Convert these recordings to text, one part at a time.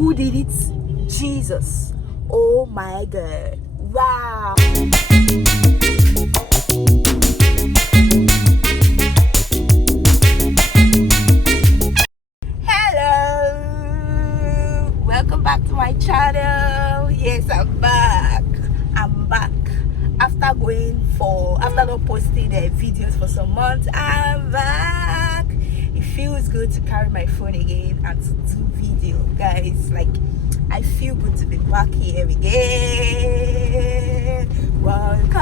Who did it? Jesus. Oh my God. Wow. Hello. Welcome back to my channel. Yes, I'm back. After not posting videos for some months, I'm back. It feels good to carry my phone again and to do video, guys. Like, I feel good to be back here again. Welcome.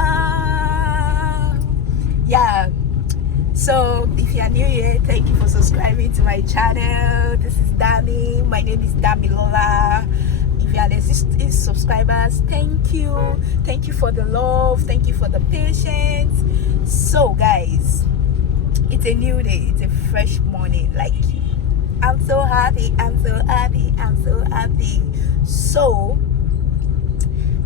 Yeah. So if you are new here, thank you for subscribing to my channel. This is Dami. My name is Dami Lola. If you are existing subscribers, thank you for the love, thank you for the patience. So guys, it's a new day, it's a fresh morning. Like, I'm so happy. So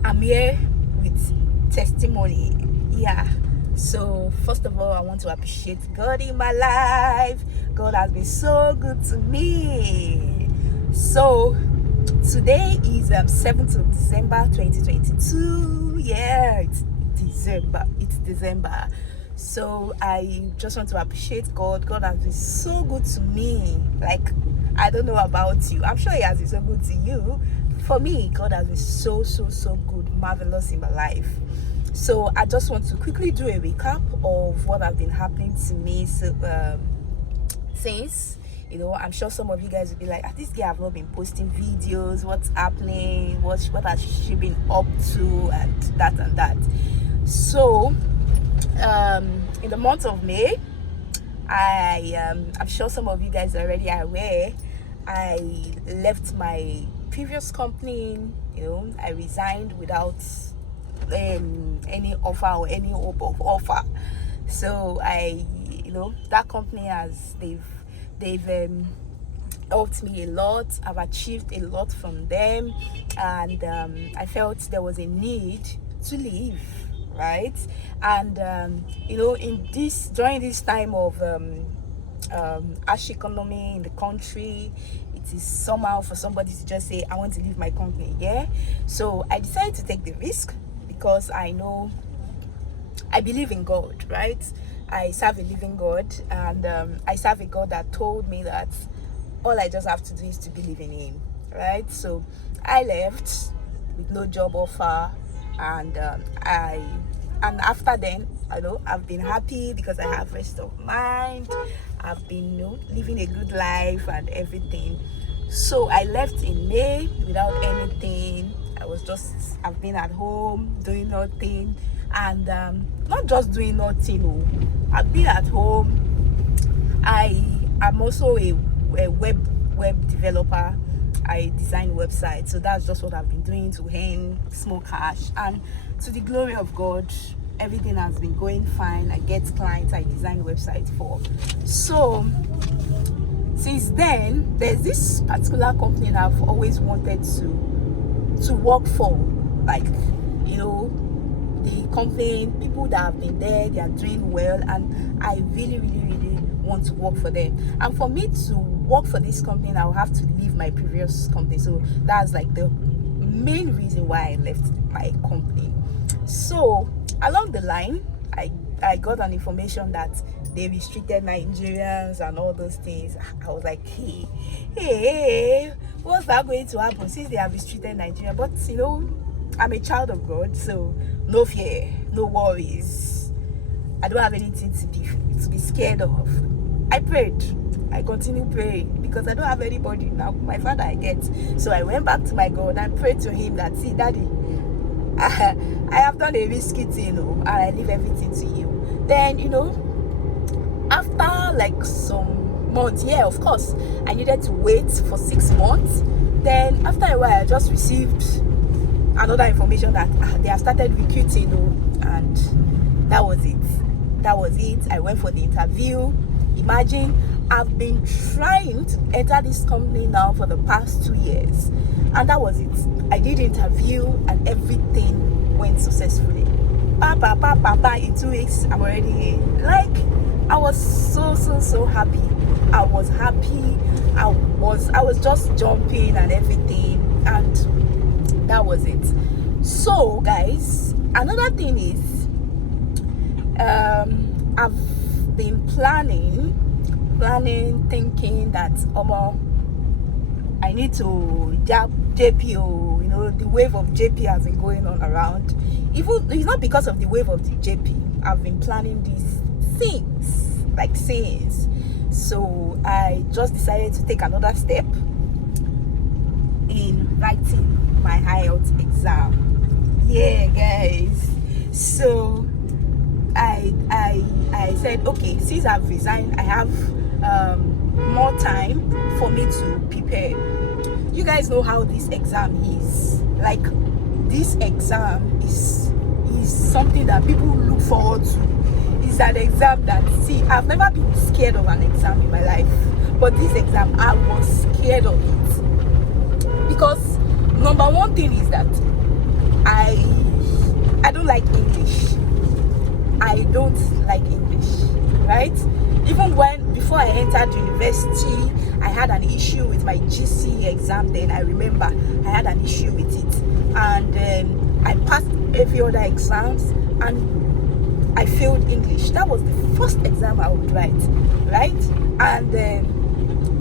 I'm here with testimony. Yeah. So first of all, I want to appreciate God in my life. God has been so good to me. So today is 7th of December 2022. Yeah, it's December. So I just want to appreciate God. God has been so good to me. Like, I don't know about you, I'm sure he has been so good to you. For me, God has been so good, marvelous in my life. So I just want to quickly do a recap of what has been happening to me since, you know, I'm sure some of you guys will be like, this girl have not been posting videos, what's happening, what has she been up to, and that. So in the month of May, I'm sure some of you guys already are aware, I left my previous company. You know, I resigned without any offer or any hope of offer. So that company they've helped me a lot. I've achieved a lot from them, and I felt there was a need to leave, right? And during this time of harsh economy in the country, it is somehow for somebody to just say, I want to leave my company. Yeah. So I decided to take the risk because I believe in God, right? I serve a living God, and I serve a God that told me that all I just have to do is to believe in him, right? So I left with no job offer, and after then, I've been happy because I have rest of mind. I've been living a good life and everything. So I left in May without anything. I've been at home doing nothing, and not just doing nothing. I've been at home. I'm also a web developer. I design websites, so that's just what I've been doing to earn small cash. And to the glory of God, everything has been going fine. I get clients I design websites for. So since then, there's this particular company that I've always wanted to work for. Like, the company, people that have been there, they are doing well, and I really want to work for them. And for me to work for this company, I'll have to leave my previous company. So that's like the main reason why I left my company. So along the line, I got an information that they restricted Nigerians and all those things. I was like, hey, what's that going to happen since they have restricted Nigeria? But I'm a child of God, so no fear, no worries. I don't have anything to be scared of. I prayed. I continue praying because I don't have anybody now. My father I get. So I went back to my God and prayed to him that, see, Daddy, I have done a risky thing, and I leave everything to you. Then, after like some months, yeah, of course, I needed to wait for 6 months. Then after a while, I just received another information that they have started recruiting, and that was it. I went for the interview. Imagine, I've been trying to enter this company now for the past 2 years, and that was it. I did interview and everything went successfully. In 2 weeks, I'm already in. Like, I was so happy. I was happy. I was just jumping and everything, and that was it. So guys, another thing is, I've been planning, thinking that I need to JPO. You know, the wave of JP has been going on around. Even it's not because of the wave of the JP. I've been planning these things. So I just decided to take another step in writing my IELTS exam. Yeah, guys. So I said, okay, since I've resigned, I have more time for me to prepare. You guys know how this exam is. Like, this exam is something that people look forward to. It's an exam that, see, I've never been scared of an exam in my life, but this exam, I was scared of it because number one thing is that I don't like English. I don't like English, right? Even before I entered university, I had an issue with my GC exam. Then I remember I had an issue with it, and I passed every other exams, and I failed English. That was the first exam I would write, right? And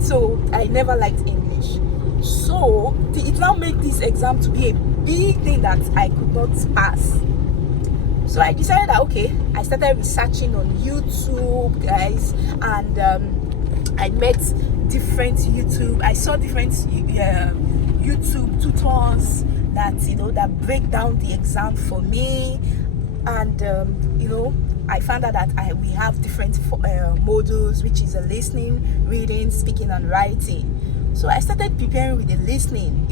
so I never liked English. So it now made this exam to be a big thing that I could not pass. So I decided that, okay, I started researching on YouTube, guys, and I met different YouTube. I saw different YouTube tutors that break down the exam for me, and I found out that we have different modules, which is a listening, reading, speaking, and writing. So I started preparing with the listening.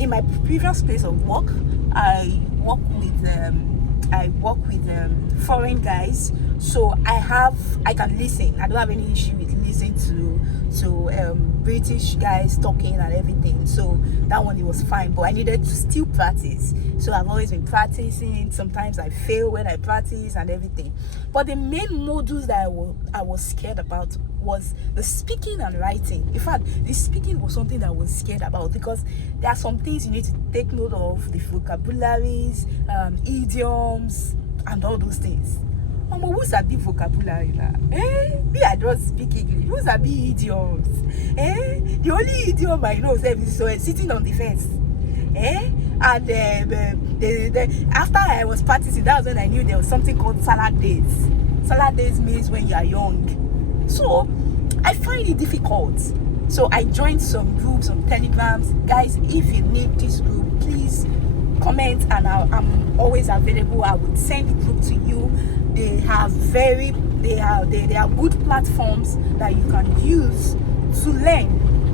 In my previous place of work, I work with foreign guys, so I can listen. I don't have any issue with listening to British guys talking and everything. So that one, it was fine, but I needed to still practice. So I've always been practicing. Sometimes I fail when I practice and everything. But the main modules that I was scared about was the speaking and writing. In fact, the speaking was something that I was scared about because there are some things you need to take note of, the vocabularies, idioms, and all those things. Who's a big vocabulary now? Me, I don't speak English. Who's a big idioms? The only idiom I know is sitting on the fence. And after I was practicing, that was when I knew there was something called salad days. Salad days means when you are young. So I find it difficult. So I joined some groups on Telegrams. Guys, if you need this group, please comment, and I'm always available. I will send the group to you. They are good platforms that you can use to learn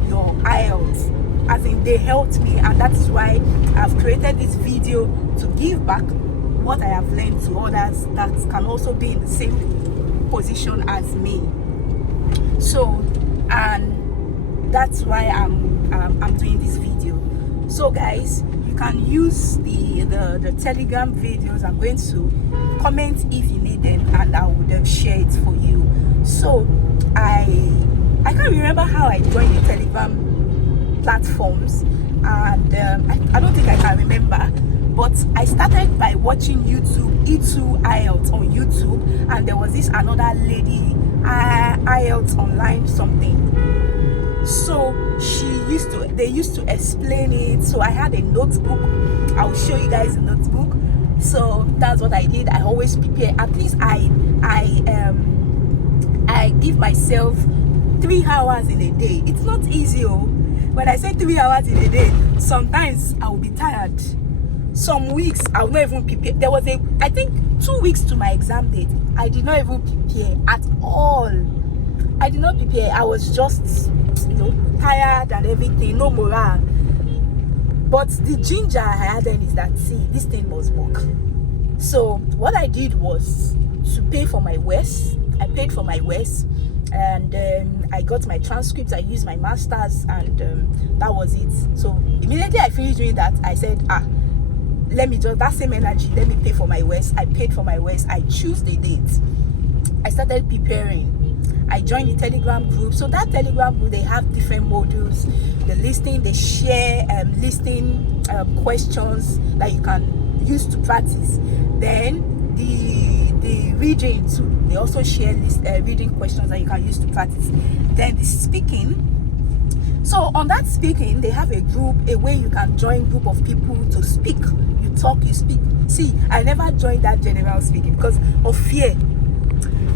your IELTS. As in, they helped me, and that's why I've created this video to give back what I have learned to others that can also be in the same position as me. So, and that's why I'm doing this video. So guys, you can use the Telegram videos. I'm going to comment if you need them, and I will share it for you. So I can't remember how I joined the Telegram platforms, and I don't think I can remember, but I started by watching YouTube, E2 IELTS on YouTube, and there was this another lady, IELTS online something. So they used to explain it. So I had a notebook. I will show you guys a notebook. So that's what I did. I always prepare. At least I give myself 3 hours in a day. It's not easy. When I say 3 hours in a day, sometimes I will be tired. Some weeks I will not even prepare. There was I think 2 weeks to my exam date, I did not even prepare at all. I did not prepare. I was just tired and everything, no morale. But the ginger I had then is that, see, this thing must work. So what I did was to pay for my WES. I paid for my WES, and I got my transcripts. I used my masters, and that was it. So immediately I finished doing that, I said, let me just, that same energy, let me pay for my WES. I paid for my WES. I choose the date. I started preparing. I joined the Telegram group. So that Telegram group, they have different modules. The listening, they share listening questions that you can use to practice. Then the reading too, they also share reading questions that you can use to practice. Then the speaking. So on that speaking, they have a group, a way you can join group of people to speak. You talk, you speak. See, I never joined that general speaking because of fear.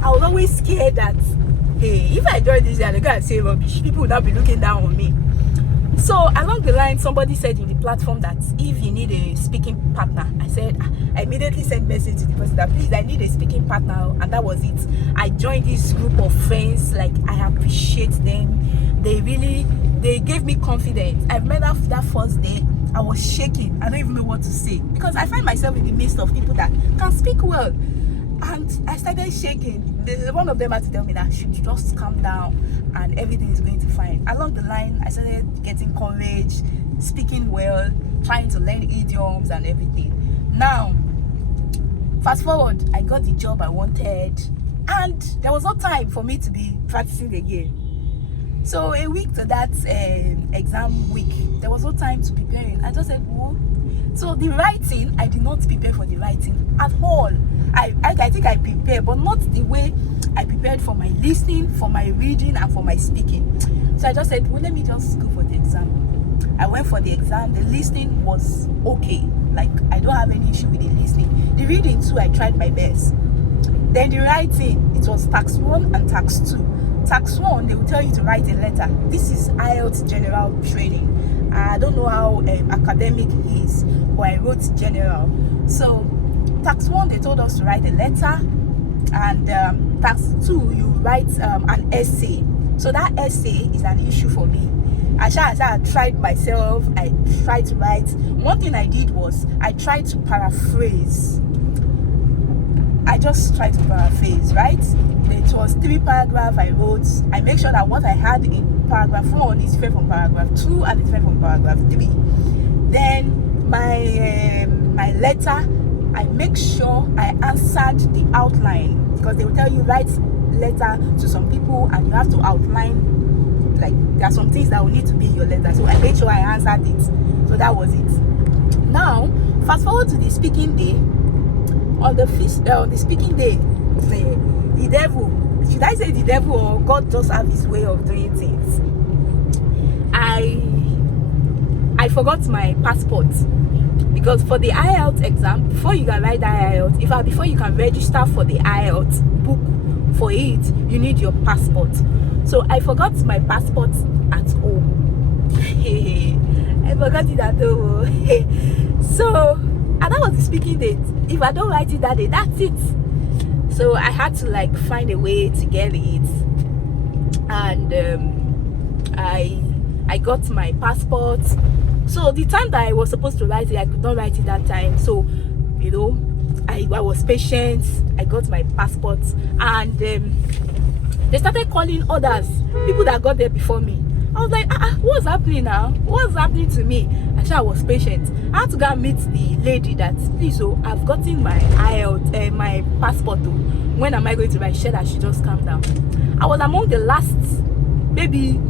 I was always scared that, hey, if I join this, they're gonna say rubbish. People will not be looking down on me. So along the line, somebody said in the platform that if you need a speaking partner, I immediately sent message to the person that please, I need a speaking partner, and that was it. I joined this group of friends. Like, I appreciate them. They gave me confidence. I remember that first day, I was shaking. I don't even know what to say because I find myself in the midst of people that can speak well, and I started shaking. One of them had to tell me that I should just calm down and everything is going to fine. Along the line, I started getting courage, speaking well, trying to learn idioms and everything. Now, fast forward, I got the job I wanted, and there was no time for me to be practicing again. So a week to that exam week, there was no time to prepare. I just said, whoa. So the writing, I did not prepare for the writing at all. I think I prepared, but not the way I prepared for my listening, for my reading, and for my speaking. So I just said, well, let me just go for the exam. I went for the exam. The listening was okay. Like, I don't have any issue with the listening. The reading too, I tried my best. Then the writing, it was tax 1 and tax 2. Tax 1, they will tell you to write a letter. This is IELTS general training. I don't know how academic it is, but I wrote general. So tax 1, they told us to write a letter, and tax 2, you write an essay. So that essay is an issue for me. I tried myself. I tried to write. One thing I did was I tried to paraphrase. I just tried to paraphrase, right? It was 3 paragraphs I wrote. I make sure that what I had in paragraph 1 is different from paragraph 2 and it's different from paragraph 3. Then my letter, I make sure I answered the outline, because they will tell you write letter to some people and you have to outline, like there are some things that will need to be in your letter. So I made sure I answered it. So that was it. Now fast forward to the speaking day. On the speaking day, the devil, should I say the devil, or God just have his way of doing things? I forgot my passport, because for the IELTS exam, before you can write the IELTS, before you can register for the IELTS book for it, you need your passport. So I forgot my passport at home. I forgot it at home. So, and that was the speaking date. If I don't write it that day, that's it. So I had to like find a way to get it, and I got my passport. So the time that I was supposed to write it, I could not write it that time. So, you know, I was patient. I got my passport, and they started calling others, people that got there before me. I was like, what's happening now? What's happening to me? Actually, I was patient. I had to go and meet the lady that, please, I've gotten my IELTS, my passport. When am I going to write? She said I should just calm down. I was among the last, maybe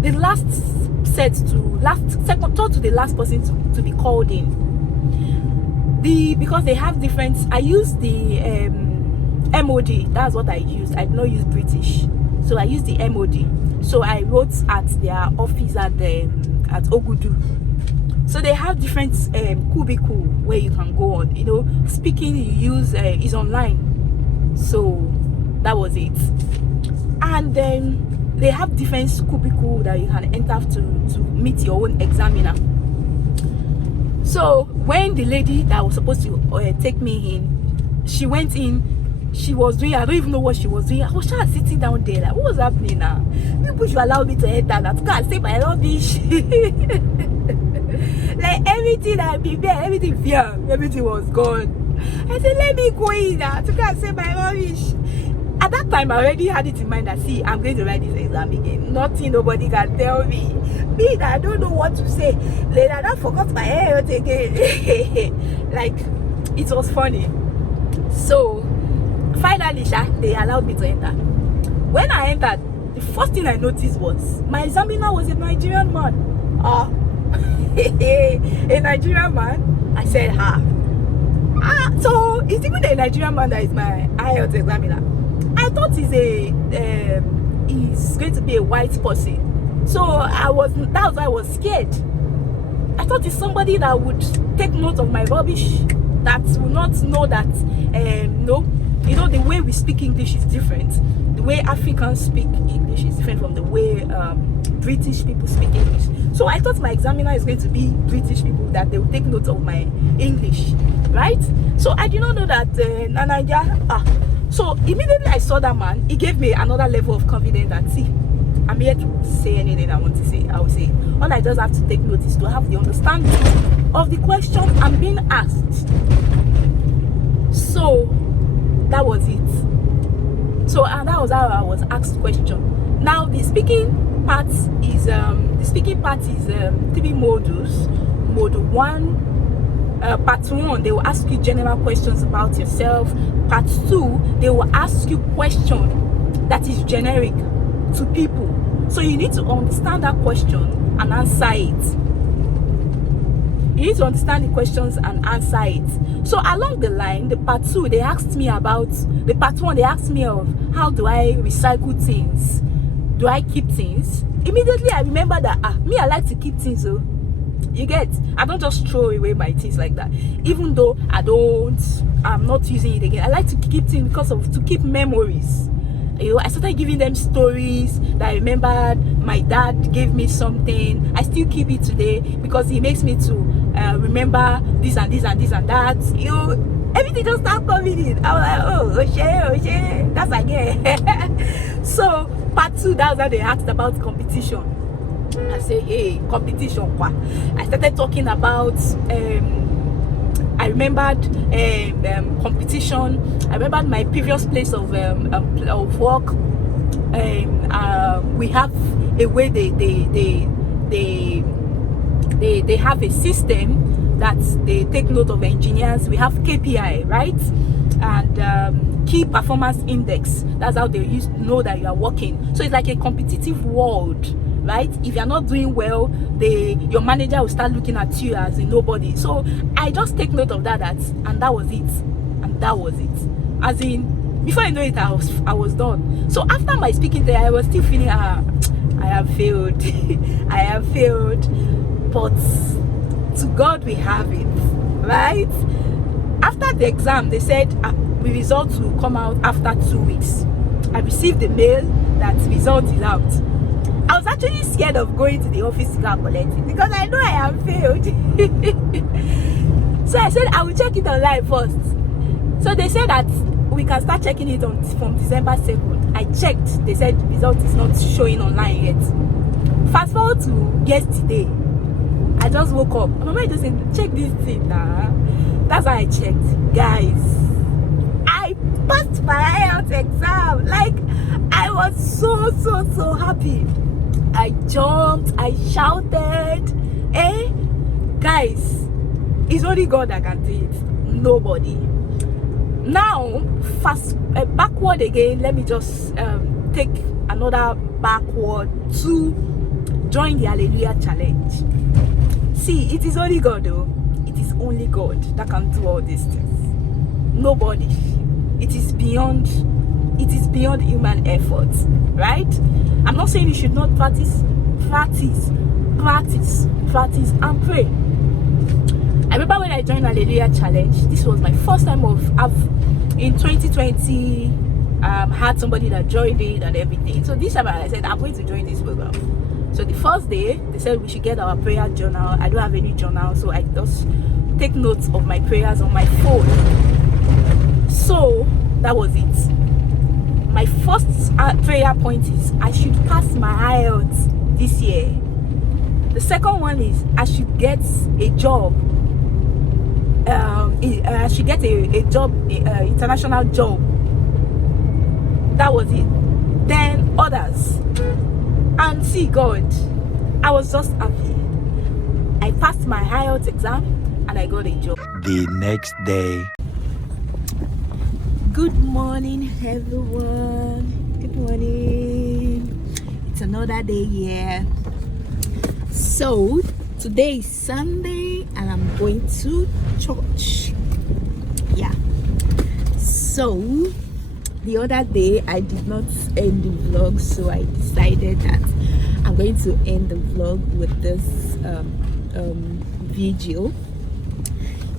the last third to the last person to be called in. Because they have different, I use the MOD. That's what I used. I did not use British, so I used the MOD. So I wrote at their office at Ogudu. So they have different cubicle where you can go on. You know, speaking you use is online. So that was it. And then they have different cubicle that you can enter to meet your own examiner. So when the lady that was supposed to take me in, she went in. She was doing, I don't even know what she was doing. I was just sitting down there like, what was happening now? People should allow me to enter now to go and say my rubbish. Like everything I prepared, everything fear, everything was gone. I said, let me go in now to go and say my rubbish. At that time, I already had it in mind that, see, I'm going to write this exam again. Nothing, nobody can tell me. Me, that I don't know what to say. Later, I forgot my hair again. Like, it was funny. So, finally, they allowed me to enter. When I entered, the first thing I noticed was my examiner was a Nigerian man. A Nigerian man. I said, so it's even a Nigerian man that is my IELTS examiner. I thought he's going to be a white person. So that was why I was scared. I thought it's somebody that would take note of my rubbish, that will not know that the way we speak English is different. The way Africans speak English is different from the way British people speak English. So I thought my examiner is going to be British people, that they will take note of my English, right? So I did not know that So immediately I saw that man, he gave me another level of confidence that, see, I'm here to say anything I want to say. I will say. All I just have to take notice to have the understanding of the question I'm being asked. So that was it. So and that was how I was asked question. Now the speaking part is 3 modules. Module 1, part 1, they will ask you general questions about yourself. Part 2, they will ask you question that is generic to people. So you need to understand that question and answer it. You need to understand the questions and answer it. So along the line, the part 2, they asked me about the part 1. They asked me of how do I recycle things? Do I keep things? Immediately I remember that me, I like to keep things. So you get, I don't just throw away my things like that. Even though I'm not using it again. I like to keep things to keep memories. I started giving them stories that I remembered. My dad gave me something. I still keep it today because he makes me to remember this and this and this and that. Everything just started coming in. I was like, oh shit, that's again. So part 2, that's how they asked about competition. I say, hey, competition. I started talking about I remembered competition. I remembered my previous place of work. We have a way they have a system that they take note of engineers. We have KPI, right? And key performance index. That's how they used to know that you are working. So it's like a competitive world, right? If you're not doing well, your manager will start looking at you as a nobody. So I just take note of that and that was it. And that was it. As in, before I know it, I was done. So after my speaking there, I was still feeling I have failed. I have failed. But to God we have it, right? After the exam, they said the results will come out after 2 weeks. I received the mail that result is out. I was actually scared of going to the office to go and collect it because I know I have failed. So I said I will check it online first. So they said that we can start checking it from December 2nd. I checked. They said the result is not showing online yet. Fast forward to yesterday. I just woke up. My mama just said, check this thing now. That's how I checked. Guys, I passed my IELTS exam. Like, I was so happy. I jumped, I shouted. Guys, it's only God that can do it. Nobody. Now, backward again. Let me just take another backward to join the Hallelujah Challenge. See, it is only God, though. It is only God that can do all these things. Nobody. It is beyond human effort, right? I'm not saying you should not practice and pray. I remember when I joined Hallelujah Challenge, this was my first time in 2020 had somebody that joined it and everything. So this time I said I'm going to join this program. So the first day they said we should get our prayer journal. I don't have any journal, so I just take notes of my prayers on my phone. So that was it. My first prayer point is I should pass my IELTS this year. The second one is I should get a job. I should get a job, international job. That was it. Then others. And see, God, I was just happy. I passed my IELTS exam and I got a job. The next day. Good morning, everyone. Good morning. It's another day here. So today is Sunday and I'm going to church. Yeah. So the other day I did not end the vlog, so I decided that I'm going to end the vlog with this video.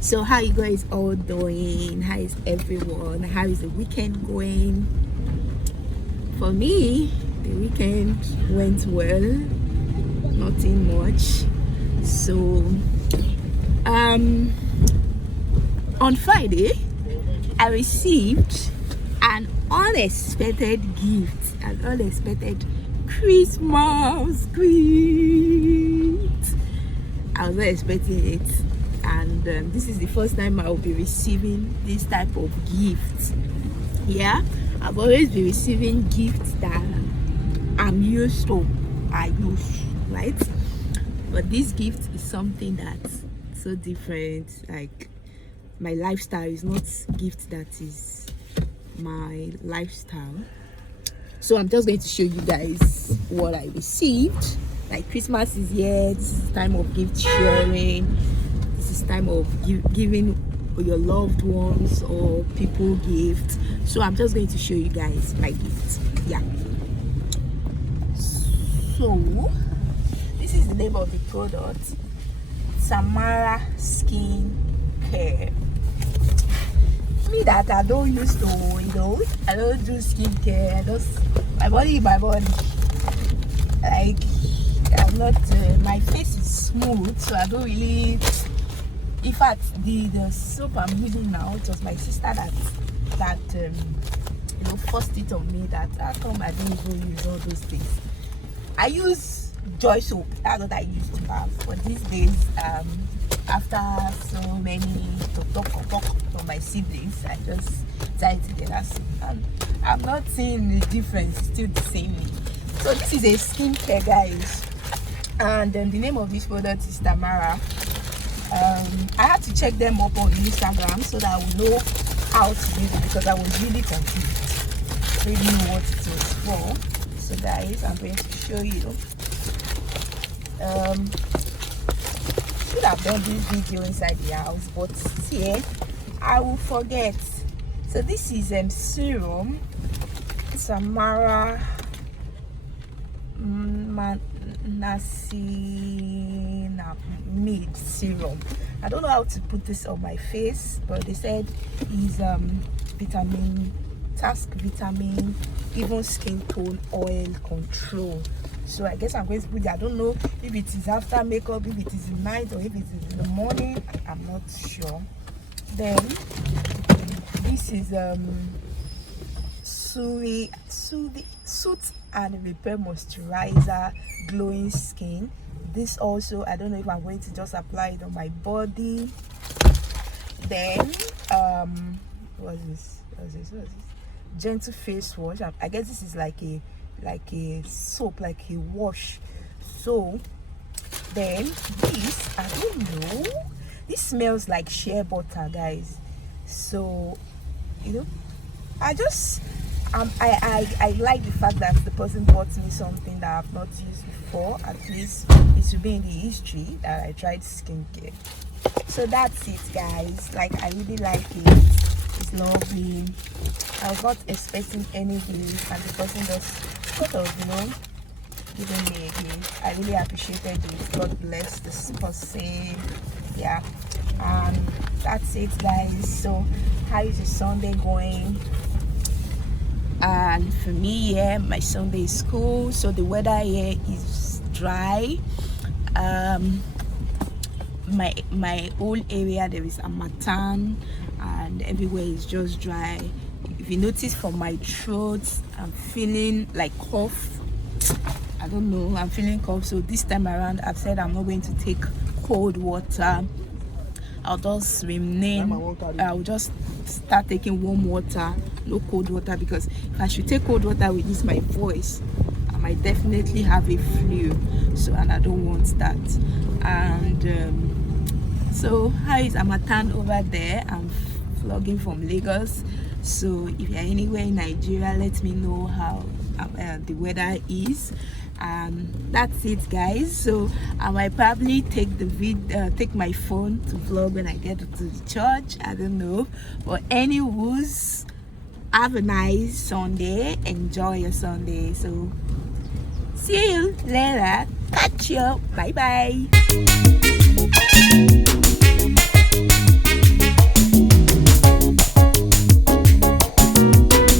So how you guys all doing? How is everyone? How is the weekend going? For me, the weekend went well, nothing much. So on Friday I received an unexpected gift, an unexpected Christmas gift. I was not expecting it, and this is the first time I will be receiving this type of gift. Yeah, I've always been receiving gifts that I'm used to, right? But this gift is something that's so different. Like, my lifestyle is not gift that is my lifestyle. So I'm just going to show you guys what I received. Like, Christmas is here. This is time of gift sharing. This is time of giving your loved ones or people gifts. So I'm just going to show you guys my gift. Yeah. So this is the name of the product: Samara Skin Care. Me that I don't used to, I don't do skincare. I just my body. Like, I'm not. My face is smooth, so I don't really. In fact, the soap I'm using now, it was my sister that forced it on me. That how come I don't even use all those things? I use Joy soap. That's what I used to have. But these days, after so many talk from my siblings, I just decided to get that soap. And I'm not seeing the difference. Still the same. So this is a skincare, guys, and the name of this product is Tamara. I had to check them up on Instagram so that I would know how to use it, because I was really confused. I didn't know what it was for. So guys, I'm going to show you. Should have done this video inside the house, but here I will forget. So this is serum, Samara Niacinamide serum. I don't know how to put this on my face, but they said is vitamin, even skin tone oil control. So I guess I'm going to put it. I don't know if it is after makeup, if it is in night, or if it is in the morning. I'm not sure. Then this is Soothe and Repair Moisturizer Glowing Skin. This also, I don't know if I'm going to just apply it on my body. Then what's this? Gentle face wash. I guess this is like a soap, like a wash. So then this, I don't know, this smells like shea butter, guys. So I like the fact that the person bought me something that I've not used before. At least it should be in the history that I tried skincare. So that's it, guys. Like, I really like it. It's lovely. I was not expecting anything, and the person just sort of, giving me a gift. I really appreciated it. God bless this person. Yeah. That's it, guys. So how is your Sunday going? And for me, yeah, my Sunday is cool. So the weather here is dry. My whole area, there is a matan, and everywhere is just dry. If you notice from my throat, I'm feeling like cough. I don't know, I'm feeling cough. So this time around, I've said I'm not going to take cold water. I'll just I'll just start taking warm water, no cold water, because if I should take cold water with this my voice, I might definitely have a flu. So, and I don't want that. And so how is Amatan over there? I'm vlogging from Lagos. So if you're anywhere in Nigeria, let me know how the weather is. That's it, guys. So I might probably take take my phone to vlog when I get to the church. I don't know, but anyways, have a nice Sunday. Enjoy your Sunday. So see you later. Catch you. Bye bye.